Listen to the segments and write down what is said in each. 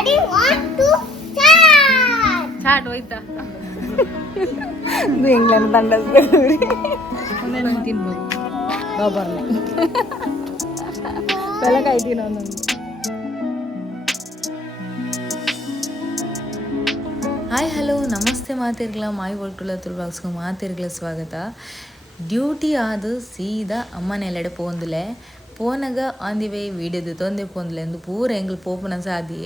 Ready? 1, 2, start! Start ಹೋಯ್ತಾ ಇದು England ತಂಡದ ಒಂದೊಂದು ತಿನ್ಬೋದು ಗೊಬ್ಬರನೆ ಬೆಳಗಾಯಿ ತಿನ್ನೋ ಒಂದೊಂದು. ಹಾಯ್ ಹಲೋ ನಮಸ್ತೆ ಮಾತಿರ್ಗಲ ಮಾಯಿ ಒಳ್ಟುಲ ತುಳ್ಬಾಗ್ಸ್ಗೂ ಮಾತಿರ್ಗಲ ಸ್ವಾಗತ. ಡ್ಯೂಟಿ ಆದು ಸೀದಾ ಅಮ್ಮನೆಲ್ಲೆಡೆ ಪೋಂದುಲೆ ಪೋನಗ ಆನ್ ದಿ ವೇ ವೀಡಿಯೋದು ತೊಂದೆ ಪೋಂದುಲೆ ಎಂದು ಪೂರ ಎಂಗ್ಲು ಪೋಪುನ ಸಾದಿ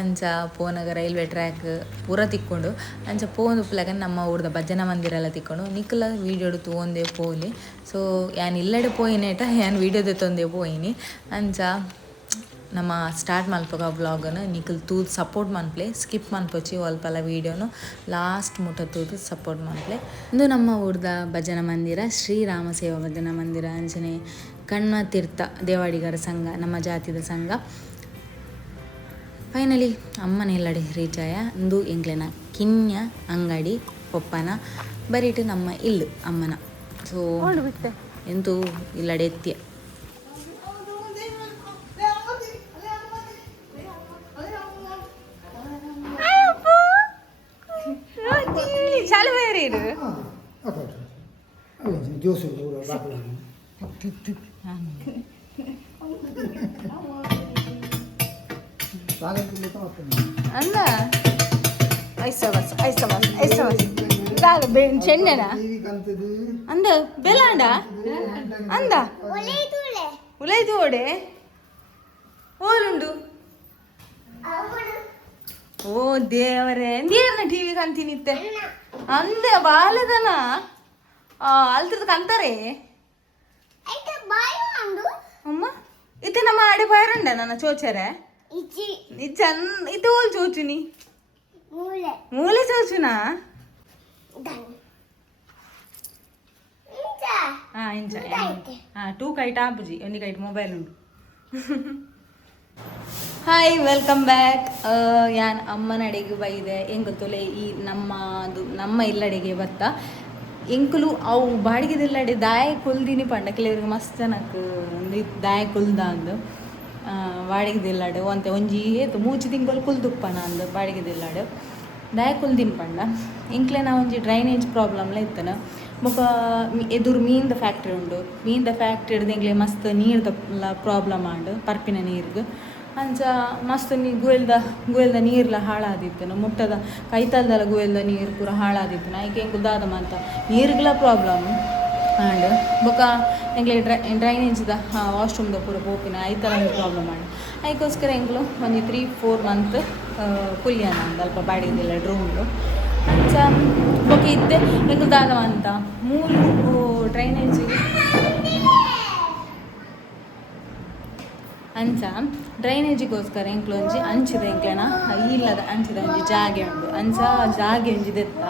ಅಂಚ ಪೋನಗ ರೈಲ್ವೆ ಟ್ರ್ಯಾಕ್ ಪೂರ ತಿಕ್ಕೊಂಡು ಅಂಚ ಪೋಂದು ಉಪ್ಪಲಾಗ ನಮ್ಮ ಊರ್ದ ಭಜನಾ ಮಂದಿರ ಎಲ್ಲ ತಿಕ್ಕೊಂಡು ನಿಕ್ಕಲ ವೀಡಿಯೋಡು ತೋಂದೆ ಪೋಲಿ. ಸೊ ಯಾನ್ ಇಲ್ಲಡೆ ಪೋಯಿನೇಟ ಯಾನ್ ವೀಡಿಯೋದು ತೊಂದೆ ಪೋಯಿನಿ ಅಂಚ ನಮ್ಮ ಸ್ಟಾರ್ಟ್ ಮಲ್ಪಗ ವ್ಲಾಗನ್ನು ನಿಖಲ್ ತೂದು ಸಪೋರ್ಟ್ ಮನ್ಪ್ಲೆ ಸ್ಕಿಪ್ ಮನ್ಪೊಚ್ಚಿ ಒಲ್ಪಲ ವೀಡಿಯೋನು ಲಾಸ್ಟ್ ಮುಟ್ಟ ತೂದು ಸಪೋರ್ಟ್ ಮನ್ಪ್ಲೆ. ಇಂದು ನಮ್ಮ ಊರ್ದ ಭಜನಾ ಮಂದಿರ ಶ್ರೀರಾಮ ಸೇವಾ ಭಜನಾ ಮಂದಿರ ಅಂಚನೆ ಕಣ್ಮ ತೀರ್ಥ ದೇವಾಡಿಗರ ಸಂಘ ನಮ್ಮ ಜಾತಿದ ಸಂಘ. ಫೈನಲಿ ಅಮ್ಮನ ಎಲ್ಲಡೆ ರೀಚ್ ಆಯ ಇಂದು ಎಂಗ್ಲೆನ ಕಿನ್ಯ ಅಂಗಡಿ ಪೊಪ್ಪನ ಬರೀಟು ನಮ್ಮ ಇಲ್ಲು ಅಮ್ಮನ. ಸೊ ಎಂತೂ ಇಲ್ಲಡೆ ಎತ್ತಿಯ ಅಂದ ಚೆಂಡನ ಅಂದ ಬೆಲಾಂಡ ಅಂದ ಉಲೈದು ಓಡೆ ಓಲುಂಡು. ಓ ದೇವರೇ ನೀರ್ನ ಟಿವಿ ಕಂತಿನಿತ್ತೆ ಅಂದೆ ಬಾಲದನ ಅಲ್ತದ ಕಂತಾರೆ ಅಮ್ಮ ಇತ್ತೆ ನಮ್ಮ ಆಡೆ ಬಾರಂಡ ನನ್ನ ಚೋಚರೆ ಇದು ಓಲ್ ಚೋಚುನಿ ಮೂಲೆ ಚೋಚುನಾ ಇಂಚ ಟೂ ಕೈಟ್ ಆಪುಜಿ ಒಂದು ಕೈಟ್ ಮೊಬೈಲ್ ಉಂಟು. Hi welcome back. ಯಾನ್ ಅಮ್ಮನ ಅಡೆಗೆ ಬೈದೆ ಹೆಂಗ್ ಗೊತ್ತೊಲೆ ಈ ನಮ್ಮ ಇಲ್ಲಡೆಗೆ ಬತ್ತ ಎಂಕುಲು ಅವು ಬಾಡಿಗೆದೆಲ್ಲಡೆ ದಾಯ ಕೊಲ್ದಿನಿ ಪಂಡ ಕೆಲವ್ರಿಗೆ ಮಸ್ತ್ ಜನಕ್ಕೆ ದಾಯ ಕೊಲ್ದ ಅಂದು ಬಾಡಿಗೆದೆಲ್ಲಾಡು ಒಂತೆ ಒಂಜಿ ಏತು ಮೂಚಿ ತಿಂಗಳು ಕುಲ್ದುಪ್ಪನ ಅಂದು ಬಾಡಿಗೆದೆಲ್ಲಾಡು ದಾಯ ಕುಲ್ದಿನಿ ಪಂಡ ಎಂಕ್ಲೆ ನಾ ಒಂಜಿ ಡ್ರೈನೇಜ್ ಪ್ರಾಬ್ಲಮ್ಲ ಇತ್ತನ ಮುಖ ಎದುರು ಮೀನ್ದ ಫ್ಯಾಕ್ಟ್ರಿ ಉಂಡು. ಮೀನ್ದ ಫ್ಯಾಕ್ಟ್ರಿ ಹಿಡ್ದು ಮಸ್ತ್ ನೀರ್ದ ಪ್ರಾಬ್ಲಮ್ ಆಂಡು ಪರ್ಪಿನ ನೀರ್ಗೆ ಅಂಚ ಮಸ್ತ್ ಗುಯಲ್ದ ನೀರ್ಲ ಹಾಳಾದಿತ್ತನು ಮುಟ್ಟದ ಕೈತಲ್ದಲ್ಲ ಗುಯಲ್ದ ನೀರು ಪೂರ ಹಾಳಾದಿತ್ತನ ಐಕೆ ಹೆಂಗೆ ಉದಾದಮ ಅಂತ ನೀರ್ಗಳ ಪ್ರಾಬ್ಲಮ್ ಆಂಡ್ ಬೊಕ ಎಂಗ್ಲೆ ಡ್ರೈನೇಜ್ದ ವಾಶ್ರೂಮ್ದ ಪೂರ ಪೋಪಿನ ಐತರ ಒಂದು ಪ್ರಾಬ್ಲಮ್ ಆಂಡ್ ಅದಕ್ಕೋಸ್ಕರ ಎಂಗ್ಲು ಒಂದು 3-4 ಮಂತ್ ಕುಲ್ಯಾನ ಅಂದ ಅಲ್ಪ ಬಾಡಿಗೆದಿಲ್ಲ ರೂಮ್ಲು ಅಂಚ ಬೊಕ ಇದ್ದೆ ಹೆಂಗೆ ಉದಾದಮ ಅಂತ 3 ಡ್ರೈನೇಜಿಗೆ ಅಂಚ ಡ್ರೈನೇಜಿಗೋಸ್ಕರ ಎಂಕ್ಲು ಒಂಜಿ ಅಂಚಿದ ಎಂಕ್ಲೆನ ಇಲ್ಲದ ಅಂಚಿದ ಒಂಜಿ ಜಾಗೆ ಉಂಡು ಅಂಚ ಜಾಗೆ ಒಂಜಿ ದೆತ್ತ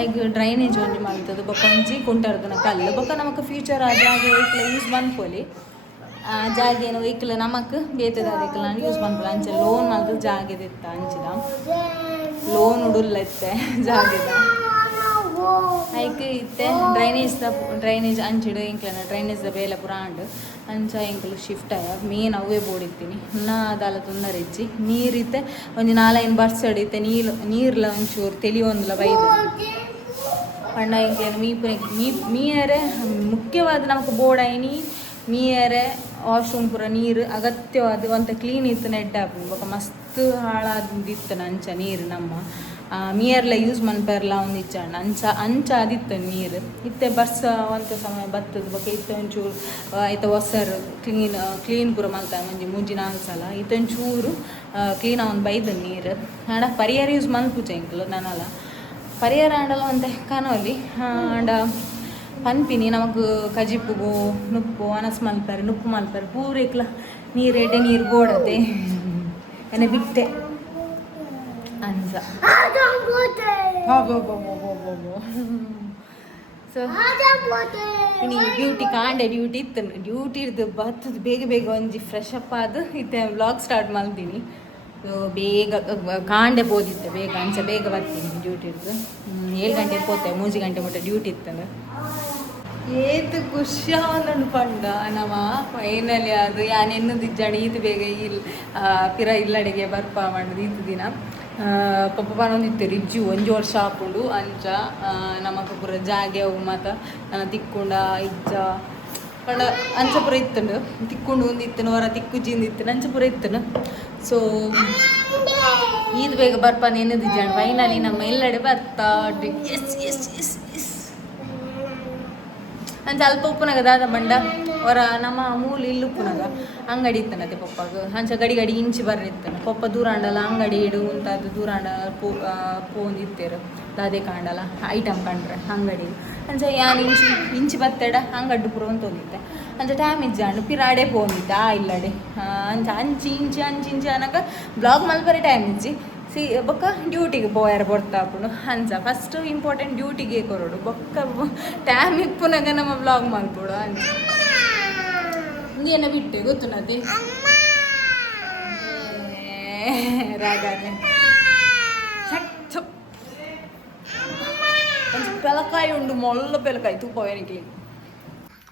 ಐಗ ಡ್ರೈನೇಜ್ ಒಂಜಿ ಮಲ್ತದು ಬೊಕ್ಕ ಒಂಜಿ ಕುಂಟರ್ದನ ಕಲ್ಲು ಬೊಕ್ಕ ನಮಕ್ ಫ್ಯೂಚರ್ ಆ ಜಾಗೆ ಒಯ್ಕಲ ಯೂಸ್ ಮನ್ಪೊಲಿ ಜಾಗೇನು ಒಯ್ಕಲ ನಮಕ್ ಬೇತದ ಅದಕ್ಕೆಲ್ಲ ನಾನು ಯೂಸ್ ಮನ್ಪೊಲಿ ಅಂಚ ಲೋನ್ ಮಲ್ತದು ಜಾಗೆ ದೆತ್ತ ಅಂಚಿದ ಲೋನ್ ಉಡುಲ್ಲ ಇತ್ತೆ ಜಾಗೆದ ಐಕ್ ಇತ್ತೆ ಡ್ರೈನೇಜ್ ಅಂಚಿಡು ಎಂಕ್ಲೆನ ಡ್ರೈನೇಜ್ದ ಬೇಲೆ ಪುರ ಆಂಡು ಅಂಚ ಎಂಕಲು ಶಿಫ್ಟ್ ಆಯ ಮೇನ್ ಅವೇ ಬೋಡಿತ್ತೀನಿ ಇನ್ನ ಅದಾಲ ತೊಂದರೆ ಇಜ್ಜಿ ನೀರಿತ್ತೆ ಒಂದು 4-5 ಬರ್ಸಡ್ ಇತ್ತೆ ನೀರ್ಲ ಒಂಚೂರು ತೆಲಿಯೊಂದುಲ ಬೈದು ಪಂಡ ಎಂಕ್ಲೇನು ಮೀಯರೆ ಮುಖ್ಯವಾದ ನಮಕ್ ಬೋಡಾಯಿನಿ ಮೀಯರೆ ವಾಶ್ರೂಮ್ ಪೂರ ನೀರು ಅಗತ್ಯವಾದ ಒಂತ ಕ್ಲೀನ್ ಇತ್ತು ನೆಡ್ಡ ಬೊಕ ಮಸ್ತ್ ಹಾಳಾದಿತ್ತು ಅಂಚ ನೀರು ನಮ್ಮ ಮೀಯರ್ಲ ಯೂಸ್ ಮನ್ಪರ್ಲ ಒಂದು ಇಚ್ಚಣ್ಣ ಅಂಚ ಅದಿತ್ತು ನೀರು ಇತ್ತೆ ಬರ್ಸ ಒಂತ ಸಮಯ ಬತ್ತದ ಬಗ್ಗೆ ಇತ್ತೆ ಒಂಚೂರು ಐತ ಹೊಸರು ಕ್ಲೀನ್ ಪೂರ ಮಲ್ತ ಒಂಜಿ 3-4 ಸಲ ಇತ್ತೊಂಚೂರು ಕ್ಲೀನ್ ಒಂದು ಬೈದ ನೀರು ಆಂಡ ಪರಿಹಾರ ಯೂಸ್ ಮಲ್ಪುಚ ಇಂಕಲು ನಾನಲ್ಲ ಪರಿಹಾರ ಆಂಡಲ ಅಂತ ಕಾಣೋಲಿ ಆಂಡ ಪನ್ಪಿನಿ ನಮಕ್ ಕಜಿಪ್ಪುಗು ನುಪ್ಪು ಅನಸ್ ಮಲ್ಪರೆ ನುಪ್ಪು ಮಲ್ಪರೆ ಪೂರೈಕ್ಲ ನೀರೆಡೆ ನೀರು ಬೋಡತೆ ಎನೆ ಬಿಟ್ಟೆ ಅಂಚ ಸೊ ಇನ್ನು ಡ್ಯೂಟಿ ಕಾಂಡೆ ಡ್ಯೂಟಿ ಇತ್ತು ಡ್ಯೂಟಿ ಇರ್ದು ಬತ್ತದು ಬೇಗ ಒಂಜಿ ಫ್ರೆಶ್ ಅಪ್ ಆದು ಇತ್ತೆ ವ್ಲಾಗ್ ಸ್ಟಾರ್ಟ್ ಮಾಡ್ತೀನಿ. ಸೊ ಬೇಗ ಕಾಂಡೆ ಬೋದಿತ್ತೆ ಬೇಗ ಅಂಚ ಬೇಗ ಬರ್ತೀನಿ ಡ್ಯೂಟಿ ಇರ್ದು 7 ಗಂಟೆಗೆ ಹೋಗ್ತೇವೆ 3 ಗಂಟೆ ಮುಟ್ಟ ಡ್ಯೂಟಿ ಇತ್ತಂದ್ರೆ ಏತು ಖುಷಿ ಅವನನ್ನು ಪಂಡ ನಮ್ಮ ಫೈನಲಿ ಅದು ಯಾನ್ ಎನ್ನದಿಜ್ಜಾಡಿ ಇದು ಬೇಗ ಇಲ್ಲಿ ಪಿರ ಇಲ್ಲಡೆಗೆ ಬರ್ಪ ಮಾಡೋದು ಇದು ದಿನ ಪಪ್ಪ ಪನೊಂದಿತ್ತು ರಿಜ್ಜು ಒಂಜು ವರ್ಷ ಹಾಕೊಂಡು ಅಂಚ ನಮಕ್ ಪೂರ ಜಾಗೆ ಅವು ಮಾತ ನಾನು ತಿಕ್ಕೊಂಡ ಇಜ್ಜ ಪಂಡ ಅಂಚ ಪೂರ ಇತ್ತಂಡು ತಿಕ್ಕೊಂಡು ಒಂದಿತ್ತನು ಹೊರ ತಿಕ್ಕುಜಿಂದ ಇತ್ತನು ಅಂಚ ಪೂರ ಇತ್ತನು ಸೊ ಇದು ಬೇಗ ಬರ್ಪ ಎನ್ನದಿಜ್ಜಾಂಡು ಫೈನಲಿ ನಮ್ಮ ಎಲ್ಲೆಡೆ ಬರ್ತಾ ಎಸ್ ಎಸ್ ಎಸ್ ಎಸ್ ಅಂಚ ಅಲ್ಪ ಉಪ್ಪುನಾಗ ದಾದ ಬಂಡ ಹೊರ ನಮ್ಮ ಮೂಲ ಇಲ್ಲಿ ಉಪ್ಪುನಾಗ ಅಂಗಡಿ ಇತ್ತನತೆ ಪಪ್ಪಾಗ ಅಂಚ ಗಡಿ ಗಡಿ ಇಂಚಿ ಬರ್ರಿತ್ತನ ಪಪ್ಪ ದೂರಾಂಡಲ ಅಂಗಡಿ ಇಡು ಉಂಟಾದ ದೂರಾಂಡ ಪೋಂದಿತ್ತೇರು ದಾದೆ ಕಾಂಡಲ ಐಟಮ್ ಕಂಡ್ರೆ ಅಂಗಡಿ ಅಂಚ ಯಾನ್ ಇಂಚಿ ಬತ್ತೆಡ ಅಂಗಡ್ಡು ಪುರ ಅಂತಂದಿತ್ತೆ ಅಂಚ ಟೈಮ್ ಇಜ್ಜಾಂಡು ಪಿರಾಡೆ ಪೋಂದಿದ್ದೆ ಇಲ್ಲಡೆ ಅಂಚ ಅಂಚಿ ಇಂಚಿ ಅನ್ನಕ ಬ್ಲಾಗ್ ಮಲ್ಪರೆ ಟೈಮ್ ಇಜ್ಜಿ ಬೊಕ್ಕ ಡ್ಯೂಟಿಗೆ ಪೋಯಾರ ಬರ್ತಾಪುಂಡು ಅಂಚ ಫಸ್ಟ್ ಇಂಪಾರ್ಟೆಂಟ್ ಡ್ಯೂಟಿಗೆ ಕೊರೋಡು ಬೊಕ್ಕ ಟೈಮ್ ಇಪ್ಪುನಾಗ ನಮ್ಮ ಬ್ಲಾಗ್ ಮಲ್ಪೋಡು ಅಂಚ ಹಿಂಗೇನ ಬಿಟ್ಟೆ ಗೊತ್ತು ನದಿ ರಾಗಾನೆ ಪೆಲಕಾಯಿ ಉಂಡು ಮೊಲ್ಲ ಪೆಲಕಾಯಿ ತೂಪವೇನಿಕ್ಲಿ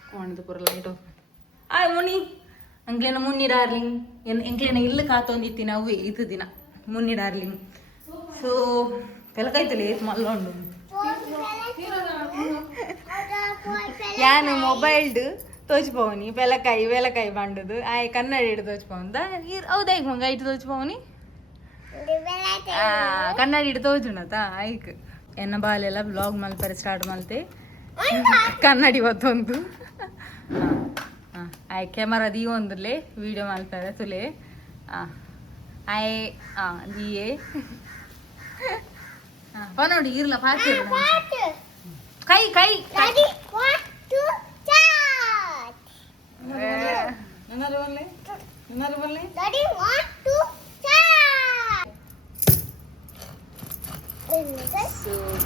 ಕೋಣದು ಪೂರ ಲೈಟ್ ಆಫ್ ಆಯ್ ಮುನಿ ಅಂಗ್ಲೇನ ಮುನ್ನಿ ಡಾರ್ಲಿಂಗ್ ಎಂಕ್ಲೇನ ಇಲ್ಲ ಕಾತೊಂದಿತ್ತಿ ನಾವು ಇದು ದಿನ ಮುನ್ನಿ ಡಾರ್ಲಿಂಗ್ ಸೊ ಪೆಲಕಾಯ್ತಲೇ ಮಲ್ಲ ಉಂಡು ಯಾನು ಮೊಬೈಲ್ಡ್ ತೋಚ್ಪವನಿ ಬೆಲಕಾಯಿ ಬಂಡದು ಆಯ್ ಕನ್ನಡಿ ಇಡು ತೋಚ್ಪವಂದ ಹೌದಾ ಈಗ ಮಂಗ ಇಟ್ಟು ತೋಚ್ಪವನಿ ಕನ್ನಡಿ ಇಡು ತೋಚುಣತ ಆಯ್ಕೆ ಎನ್ನ ಬಾಲೆಲ್ಲ ಬ್ಲಾಗ್ ಮಲ್ಪರೆ ಸ್ಟಾರ್ಟ್ ಮಲ್ತೆ ಕನ್ನಡಿ ಒತ್ತೊಂದು ಆಯ್ ಕ್ಯಾಮರಾ ಒಂದುಲೆ ವಿಡಿಯೋ ಮಲ್ಪರೆ ತುಲೆ ಆಯ್ ದಿಯೇ ನೋಡಿ ಇರ್ಲ ಪಾತಿ ಕೈ ಕೈ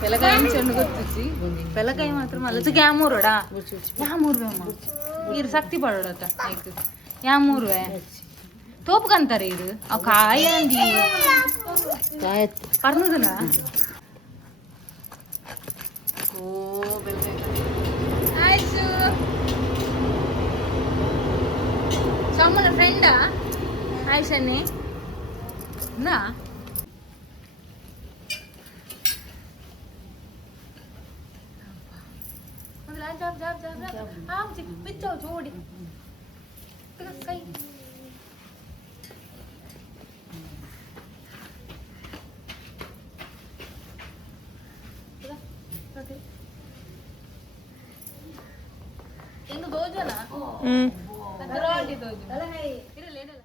పెలకాయ చెండు గుర్తొచ్చి పెలకాయ మాత్రం అల్లచ్చు యామూరుడా యామూరువేమా మీరు శక్తి పడడట నీకు యామూరువే తోపుకంతారు ఇది ఒక కాయ అంది పర్నదునా ఓ పెలకాయ సమ్మల ఫ్రెండా ఆయిషని ఉందా చూడి కై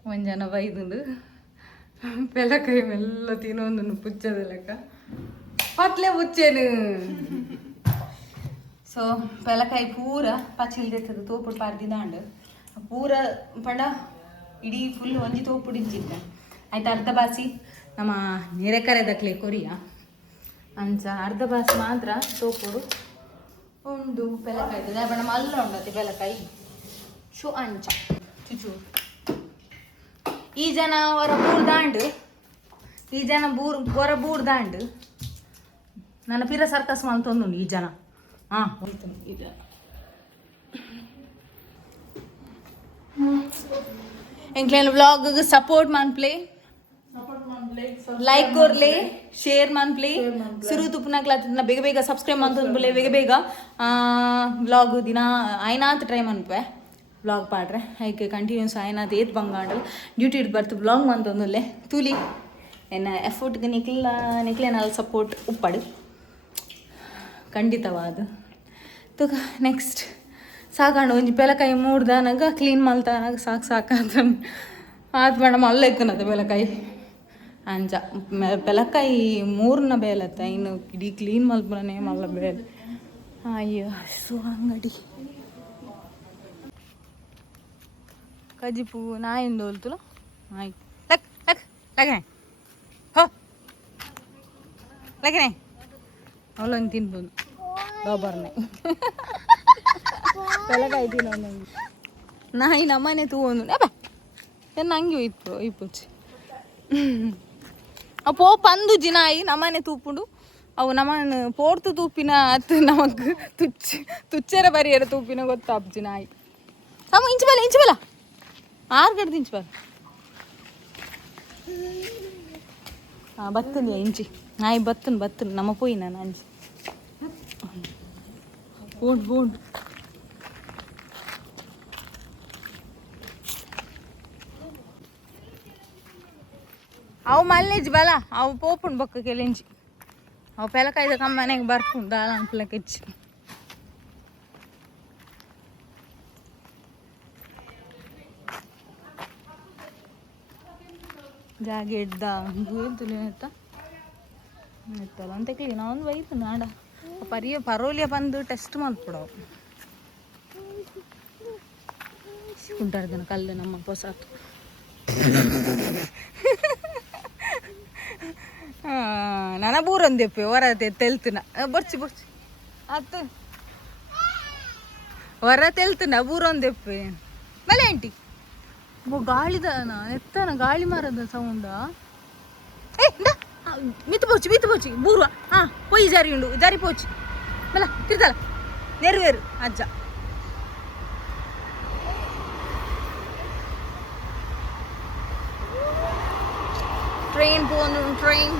ಒಂಜನ ಬೈದುಂಡು ಪೆಲಕಾಯಿ ಮೆಲ್ಲ ತಿನ್ನೊಂದು ಪುಚ್ಚದ ಲೆಕ್ಕ ಪತ್ಲೆ ಪುಚ್ಚೇನು ಸೊ ಪೆಲಕಾಯಿ ಪೂರ ಪಚ್ಚಲಿ ತೆತ್ತದು ತೋಪುಡು ಪಾರ್ದಿದಾಂಡು ಪೂರ ಪಂಡ ಇಡೀ ಫುಲ್ ಒಂಜಿ ತೋಪುಡು ಇಜ್ಜಿದ್ದೆ ಆಯ್ತು ಅರ್ಧ ಬಾಸಿ ನಮ್ಮ ನೆರೆಕರೆದಕ್ಲೆ ಕೊರಿಯ ಅಂಚ ಅರ್ಧ ಬಾಸಿ ಮಾತ್ರ ತೋಪುಡು ಉಂಡು ಪೆಲಕಾಯಿ ಪಂಡ ಮಲ್ಲ ಉಂಡತಿ ಪೆಲಕಾಯಿ ಶೋ ಅಂಚ ಚುಚು ಈ ಜನ ಹೊರ ಬೂರ್ದಾಂಡು ಈ ಜನ ಹೊರ ಬೂರ್ದಾಂಡು ನನ್ನ ಪಿರ ಸರ್ಕಸ್ ಮಲ್ತೊಂದು ಈ ಜನ ಇದು ಎಂಕ್ಲೇನು ವ್ಲಾಗ್ ಸಪೋರ್ಟ್ ಮನ್ಪ್ಲೆ ಲೈಕ್ ಕೊರ್ಲೆ ಶೇರ್ ಮನ್ಪ್ಲೆ ಸಿರು ತುಪ್ಪನಾಗ್ಲಾತ ಬೇಗ ಬೇಗ ಸಬ್ಸ್ಕ್ರೈಬ್ ಮಂತಂದ್ಬಲೆ ಬೇಗ ಬೇಗ ವ್ಲಾಗ್ ದಿನ ಆಯ್ನಾತ್ ಟ್ರೈ ಮನ್ಪೆ ವ್ಲಾಗ್ ಪಾಡ್ರೆ ಐಕೆ ಕಂಟಿನ್ಯೂಸ್ ಆಯ್ನಾತ್ ಏತ್ ಬಂಗಾಂಡಲ್ ಡ್ಯೂಟಿ ಇಡ್ ಬರ್ತು ವ್ಲಾಗ್ ಮಂತೊಂದುಲ್ಲೆ ತೂಲಿ ಎನ್ನ ಎಫರ್ಟ್ಗೆ ನಿಕ್ಲೇನಲ್ಲ ಸಪೋರ್ಟ್ ಉಪ್ಪಡು ಖಂಡಿತವಾದ ತುಕ ನೆಕ್ಸ್ಟ್ ಸಾಕಾಂಡು ಒಂಜಿ ಪೆಲಕಾಯಿ ಮೂಡ್ದಾನಾಗ ಕ್ಲೀನ್ ಮಲ್ತಾನಾಗ ಸಾಕು ಆದ್ ಬೇಡ ಮಲ್ಲ ಎಕ್ಕನದ ಪೆಲಕಾಯಿ ಅಂಚ ಪೆಲಕಾಯಿ ಮೂರನ ಬೇಲತ್ತ ಇನ್ನು ಇಡೀ ಕ್ಲೀನ್ ಮಲ್ಪನೇ ಮಲ್ಲ ಬೇಲೆ ಅಯ್ಯೋ ಸೊ ಅಂಗಡಿ ಕಜಿಪು ನಾಯಿಂದ ಹೋಲ್ತುಲ ಆಯ್ತು ಲಕ್ ಲಕ್ ಲಗನೆ ಹೋ ಲಗನೆ ಅವಳೊಂದು ತಿನ್ಬೋದು ಡೋಬರ್ನೆ ಪೆಲಕಾಯಿ ತಿನ್ನೋದು ನಾಯಿ ನಮ್ಮನೆ ತೂವೊಂದು ಅಬ್ಬ ಏನು ಹಂಗೆ ಇಪ್ಪುಚ್ಚಿ ಅಪ್ಪೋ ಪಂದು ಜಿನಾಯಿ ನಮ್ಮನೆ ತೂಪುಂಡು ಅವು ನಮ್ಮನ್ನು ಪೋರ್ತು ತೂಪಿನ ಅತ್ತು ನಮಗೆ ತುಚ್ಚರ ಬರಿಯರ ತೂಪಿನ ಗೊತ್ತಾಪ್ಜಿ ನಾಯಿ ಸಮ ಇಂಚು ಬಲ 6 ಗಡ್ದು ಇಂಚು ಬಲ ಹಾಂ ಬತ್ತನ್ ಇಂಚಿ ನಾಯಿ ಬತ್ತನ್ ನಮ್ಮ ಪೋಯಿ ನಾನು ಅಂಚಿ ಬೋಂಡು ಅವು ಮಲ್ಲೇಜ್ ಬಲ ಅವು ಪೋಪುಂಡು ಬೊಕ್ಕ ಕೆಲಂಜಿ ಅವು ಪೆಲಕಾಯ್ದ ಕಮ್ಮನೆಗೆ ಬರ್ಪುಂಡು ದಾಳ ಅಂಪ್ಲಕ್ಕೆ ಹೆಚ್ಚಿ ಜಾಗ ಎಡ್ದ ಎತ್ತಲ್ಲ ಅಂತ ಕ್ಲೀನ್ ಒಂದು ಬೈತು ನಾಡ ಪರೋಲಿಯ ಬಂದು ಟೆಸ್ಟ್ ಮಾಡ್ಬಿಡವು ಕುಂಟಾರ್ದನ ಕಲ್ಲು ನಮ್ಮ ಹೊಸಾತು ನನ್ನ ಬೂರೊಂದೆಪ್ಪೆ ಹೊರತೆ ತೆಲ್ತುನ ಬರ್ಚಿ ಅತ್ತು ಹೊರ ತೆಲ್ತುನ ಬೂರೊಂದೆಪ್ಪೆ ಮೇಲೆ ಆಂಟಿ ಗಾಳಿದನ ಎತ್ತನ ಗಾಳಿ ಮಾರದ ಸೌಂಡ ಮಿತ್ತು ಪೋಚಿ ಬೂರ್ವ ಪೊಯ್ ಜಾರಿ ಉಂಡು ಜಾರಿ ಪೋಚಿ ಮಲ್ಲ ತಿರ್ತಾಳ ನೆರವೇರು ಅಜ್ಜ ಟ್ರೈನ್ போகணும் ಟ್ರೈನ್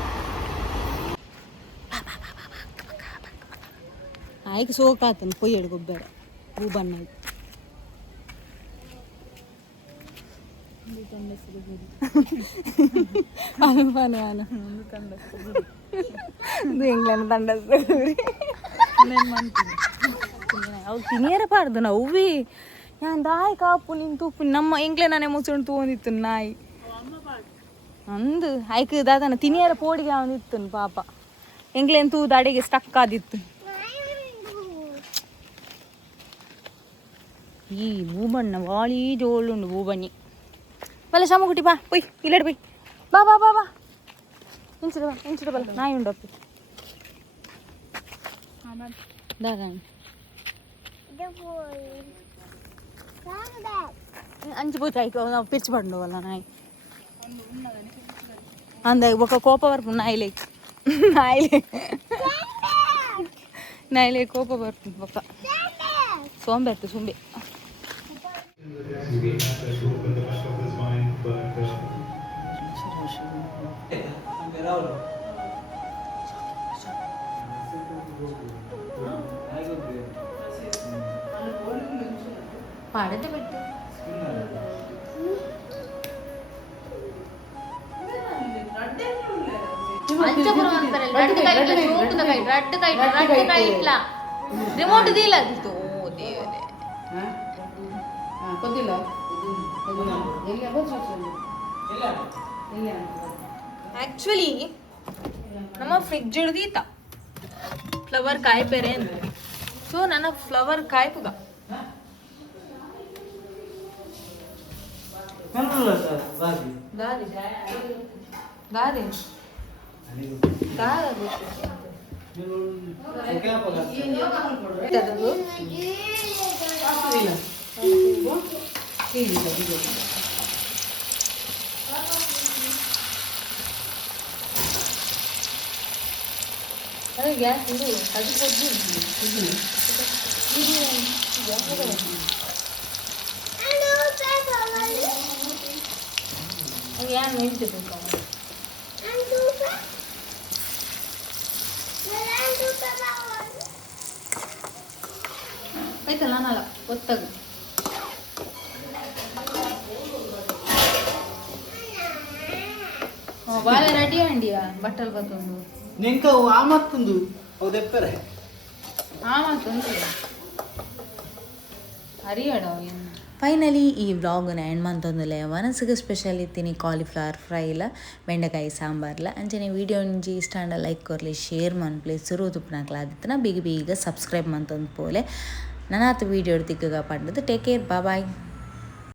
ಆಯ್ಕೆ ಸೋಕಾತನ ಪೊಯ್ ಎಡ್ಗೊಬ್ಬೇಡ ಹೂ ಬಣ್ಣ ಅವು ತಿನಿಯರ ಪಾಡ್ದು ನಾವಿ ನಾನು ದಾಯಿ ಕಾಪು ನಿಂತು ತೂಪು ನಮ್ಮ ಎಂಗ್ಲೆ ನಾನೇ ಮುಚ್ಕೊಂಡು ತಗೊಂಡಿತ್ತು ನಾಯಿ ಅಂದು ಆಯ್ಕೆ ದಾದನ ತಿನಿಯರ ಪೋಡಿಗೆ ಅವನಿತ್ತು ಪಾಪ ಎಂಗ್ಲೇನು ತೂದು ಅಡಿಗೆ ಸ್ಟಕ್ ಆದಿತ್ತು ಈ ಬೂಬಣ್ಣ ವಾಳಿ ಜೋಳುಂಡು ಬೂಬಣ್ಣಿ ಬಲ್ಲ ಶಾಮಗುಟಿ ಬಾ ಪೊಯ್ ಇಲ್ಲಡ್ ಪೊಯ್ ಬಾ ಇಂಚಿಡ ಬಲ್ಲ ನಾಯಿ ಉಂಡಪ್ಪಿ ದಾದ ಅಂಚು ಪೋಚು ಆಯ್ತು ನಾವು ಪಿರ್ಚು ಪಂಡುವಲ್ಲ ನಾಯಿ ಅಂದ ఒక కోప వరకు నాయిలే కోప వరకు ఒక సోంబెర్తు సుంబి పాడతే పెట్టు ರಿಮೋಟ್ ದಿಲ್ಲ ಆಕ್ಚುಲಿ ನಮ್ಮ ಫ್ರಿಡ್ಜ್ ಹಿಡ್ದೀತ ಫ್ಲವರ್ ಕಾಯಿ ಬೇರೆ ಅಂದ್ರೆ ಸೊ ನನ್ನ ಫ್ಲವರ್ ಕಾಯಿ ಪುಗ ದಾರಿ ದಾರಿ ಗ್ಯಾಸ್ ಇದು ಅದು ಏನು ಮೆಂತ್ಬೇಕು ಆಯ್ತಲ್ಲ ನಾನಲ್ಲ ಗೊತ್ತಾಗು ಬಾಳೆ ರೆಡಿ ಅಂಡಿಯಾ ಬಟ್ಟಲ್ ಬತ್ತೊಂದು ನಿಂಕ ಆ ಮತ್ತೊಂದು ಹೌದೆಪ್ಪರೆ ಆ ಮತ್ತೊಂದು ಹರಿಯಡ ಫೈನಲಿ ಈ ವ್ಲಾಗ್ನ ಎಂಡ್ ಮಂತೊಂದುಲೆ ಮನಸ್ಸಿಗೆ ಸ್ಪೆಷಲ್ ಇತ್ತೀನಿ ಕಾಲಿಫ್ಲವರ್ ಫ್ರೈಲ ಬೆಂಡೆಕಾಯಿ ಸಾಂಬಾರ್ಲ ಅಂಚನೆ ವಿಡಿಯೋ ಒಂಜಿ ಇಷ್ಟ ಅಂಡ ಲೈಕ್ ಕೊರ್ಲಿ ಶೇರ್ ಮನ್ಪ್ಲಿ ಸುರು ತುಪ್ಪನಾಕ್ಲ ಆದಿತ್ತನ ಬೇಗ ಸಬ್ಸ್ಕ್ರೈಬ್ ಮಂತೊಂದು ಪೋಲೆ ನನಾತು ವಿಡಿಯೋ ತಿಕ್ಕಗ ಪಂಡದು ಟೇಕ್ ಕೇರ್ ಬಾಯ್